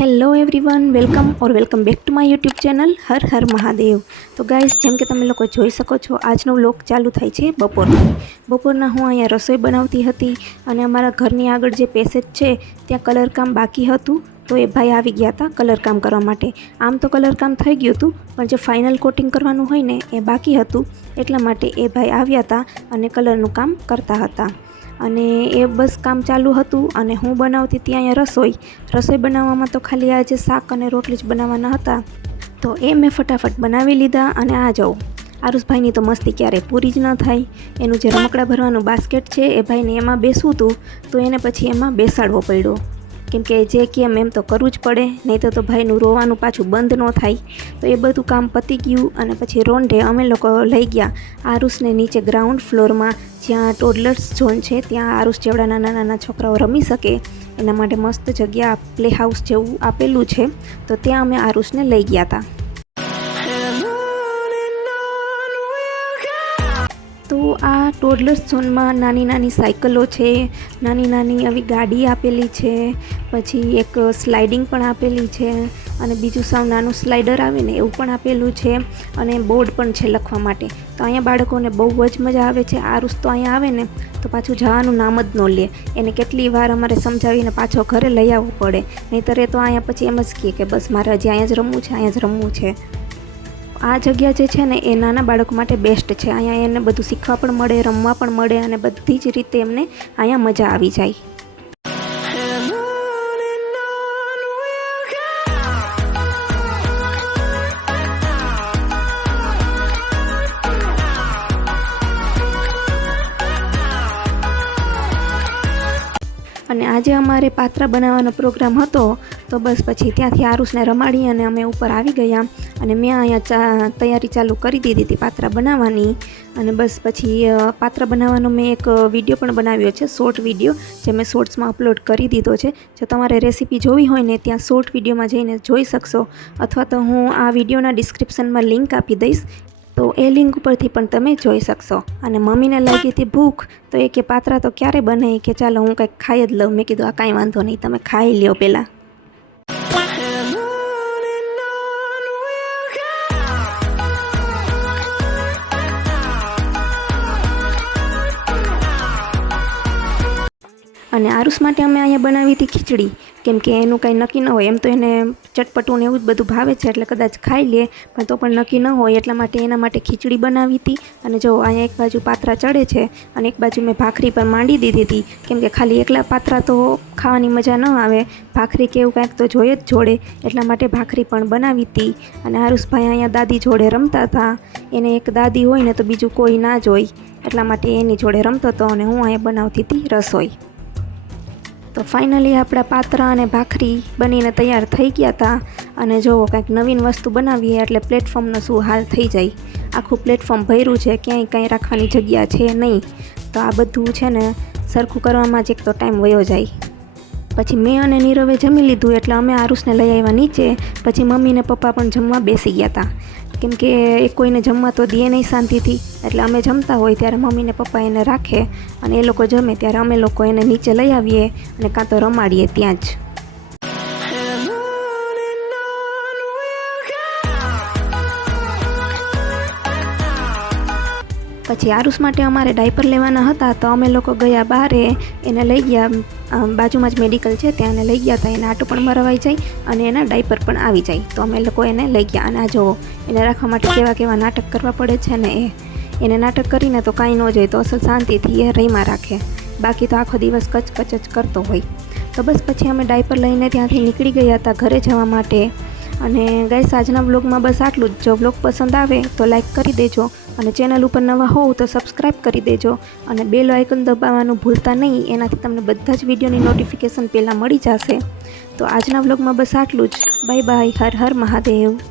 Hello everyone, welcome back to my YouTube channel Har Har Mahadev. તો guys, જેમ કે તમે લોકો જોઈ શકો છો, આજનો વ્લોગ ચાલુ થાય છે બપોરના હું અહીંયા રસોઈ બનાવતી હતી અને અમારા ઘરની આગળ જે પેસેજ છે ત્યાં કલરકામ બાકી હતું। તો એ ભાઈ આવી ગયા હતા કલરકામ કરવા માટે। આમ તો કલરકામ થઈ ગયું હતું, પણ જે ફાઇનલ કોટિંગ કરવાનું હોય ને એ બાકી હતું, એટલા માટે એ ભાઈ આવ્યા હતા અને કલરનું કામ કરતા હતા। અને એ બસ કામ ચાલુ હતું અને હું બનાવતી હતી અહીંયા રસોઈ બનાવવામાં તો ખાલી આજે શાક અને રોટલી જ બનાવવાના હતા। તો એ મેં ફટાફટ બનાવી લીધા। અને આ જાઓ, આરુષભાઈની તો મસ્તી ક્યારેય પૂરી જ ન થાય। એનું જે રમકડા ભરવાનું બાસ્કેટ છે એ ભાઈને એમાં બેસવું હતું, તો એને પછી એમાં બેસાડવો પડ્યો, કેમકે જે કેમ એમ તો કરવું જ પડે, નહીં તો ભાઈનું રોવાનું પાછું બંધ ન થાય। તો એ બધું કામ પતી ગયું અને પછી રોંઢે અમે લોકો લઈ ગયા આરુષને નીચે ગ્રાઉન્ડ ફ્લોરમાં, જ્યાં ટોડલર્સ ઝોન છે, ત્યાં આરુષ જેવડા નાના છોકરાઓ રમી શકે એના માટે મસ્ત જગ્યા પ્લે હાઉસ જેવું આપેલું છે। તો ત્યાં અમે આરુષને લઈ ગયા હતા। તો આ ટોડલર્સ ઝોનમાં નાની સાયકલો છે, નાની આવી ગાડી આપેલી છે, પછી એક સ્લાઇડિંગ પણ આપેલી છે, અને બીજું સાવ નાનું સ્લાઇડર આવે ને એવું પણ આપેલું છે, અને બોર્ડ પણ છે લખવા માટે। તો અહીંયા બાળકોને બહુ જ મજા આવે છે। આરુષ તો અહીંયા આવે ને તો પાછું જવાનું નામ જ ન લે। એને કેટલી વાર અમારે સમજાવીને પાછો ઘરે લઈ આવવું પડે, નહીંતર એ તો અહીંયા પછી એમ જ કહે કે બસ મારે હજી અહીંયા જ રમવું છે। આ જગ્યા જે છે ને એ નાના બાળકો માટે બેસ્ટ છે। અહીંયા એને બધું શીખવા પણ મળે, રમવા પણ મળે, અને બધી જ રીતે એમને અહીંયા મજા આવી જાય। અને આજે અમારે પાત્રા બનાવવાનો પ્રોગ્રામ હતો, તો બસ પછી ત્યાંથી આરુષને રમાડી અને અમે ઉપર આવી ગયા। અને મેં અહીંયા તૈયારી ચાલુ કરી દીધી હતી પાત્રા બનાવવાની। અને બસ પછી પાત્રા બનાવવાનો મેં એક વિડીયો પણ બનાવ્યો છે, શોર્ટ વિડીયો, જે મેં શોર્ટ્સમાં અપલોડ કરી દીધો છે। જો તમારે રેસીપી જોવી હોય ને ત્યાં શોર્ટ વિડીયોમાં જઈને જોઈ શકશો, અથવા તો હું આ વિડીયોના ડિસ્ક્રિપ્શનમાં લિંક આપી દઈશ, તો એ લિંક ઉપરથી પણ તમે જોઈ શકશો। અને મમ્મીને લાગી હતી ભૂખ, તો એ કે પાત્રા તો ક્યારે બને, કે ચાલો હું કંઈક ખાઈ જ લઉં। મેં કીધું આ કાંઈ વાંધો નહીં, તમે ખાઈ લ્યો પહેલાં। અને આરુષ માટે અમે અહીંયા બનાવી હતી ખીચડી, કેમ કે એનું કાંઈ નક્કી ન હોય, એમ તો એને ચટપટું ને એવું જ બધું ભાવે છે, એટલે કદાચ ખાઈ લે, પણ તો પણ નક્કી ન હોય એટલા માટે એના માટે ખીચડી બનાવી હતી। અને જો અહીંયા એક બાજુ પાત્રા ચડે છે અને એક બાજુ મેં ભાખરી પણ માંડી દીધી હતી, કેમ કે ખાલી એકલા પાત્રા તો ખાવાની મજા ન આવે, ભાખરી કે એવું કાંઈક તો જોઈએ જ જોડે, એટલા માટે ભાખરી પણ બનાવી હતી। અને આરુષભાઈ અહીંયા દાદી જોડે રમતા હતા। એને એક દાદી હોય ને તો બીજું કોઈ ના જ હોય, એટલા માટે એની જોડે રમતો હતો અને હું અહીંયા બનાવતી હતી રસોઈ। તો ફાઇનલી આપણા પાત્રા અને ભાખરી બનીને તૈયાર થઈ ગયા હતા। અને જો કંઈક નવીન વસ્તુ બનાવીએ એટલે પ્લેટફોર્મનો શું હાલ થઈ જાય। આખું પ્લેટફોર્મ ભર્યું છે, ક્યાંય કાંઈ રાખવાની જગ્યા છે નહીં। તો આ બધું છે ને સરખું કરવામાં જ એક તો ટાઈમ વયો જાય। પછી મેં અને નીરવે જમી લીધું એટલે અમે આરુષને લઈ આવ્યા નીચે। પછી મમ્મી ને પપ્પા પણ જમવા બેસી ગયા હતા, કેમ કે એ કોઈને જમવા તો દે નહીં શાંતિથી, એટલે અમે જમતા હોય ત્યારે મમ્મી ને પપ્પા એને રાખે, અને એ લોકો જમે ત્યારે અમે લોકો એને નીચે લઈ આવીએ અને કાં તો રમાડીએ ત્યાં જ। પછી આરુષ માટે અમારે ડાયપર લેવાના હતા, તો અમે લોકો ગયા બહારે, એને લઈ ગયા, બાજુમાં જ મેડિકલ છે ત્યાં એને લઈ ગયા હતા। એને આટો પણ મરવાઈ જાય અને એના ડાયપર પણ આવી જાય, તો અમે લોકો એને લઈ ગયા। અને આ જુઓ, એને રાખવા માટે કેવા નાટક કરવા પડે છે ને, એને નાટક કરીને તો કાંઈ ન જાય, તો અસલ શાંતિથી એ રહીમાં રાખે, બાકી તો આખો દિવસ કચ જ કરતો હોય। તો બસ પછી અમે ડાયપર લઈને ત્યાંથી નીકળી ગયા હતા ઘરે જવા માટે। અને ગાઈસ, આજના વ્લોગમાં બસ આટલું જ। જો વ્લોગ પસંદ આવે તો લાઈક કરી દેજો, અને ચેનલ ઉપર નવા હોવ તો સબસ્ક્રાઈબ કરી દેજો, અને બેલ આઇકન દબાવવાનું ભૂલતા નહીં, એનાથી તમને બધા જ વિડીયોની નોટિફિકેશન પહેલાં મળી જશે। તો આજના વ્લોગમાં બસ આટલું જ। બાય બાય, હર હર મહાદેવ।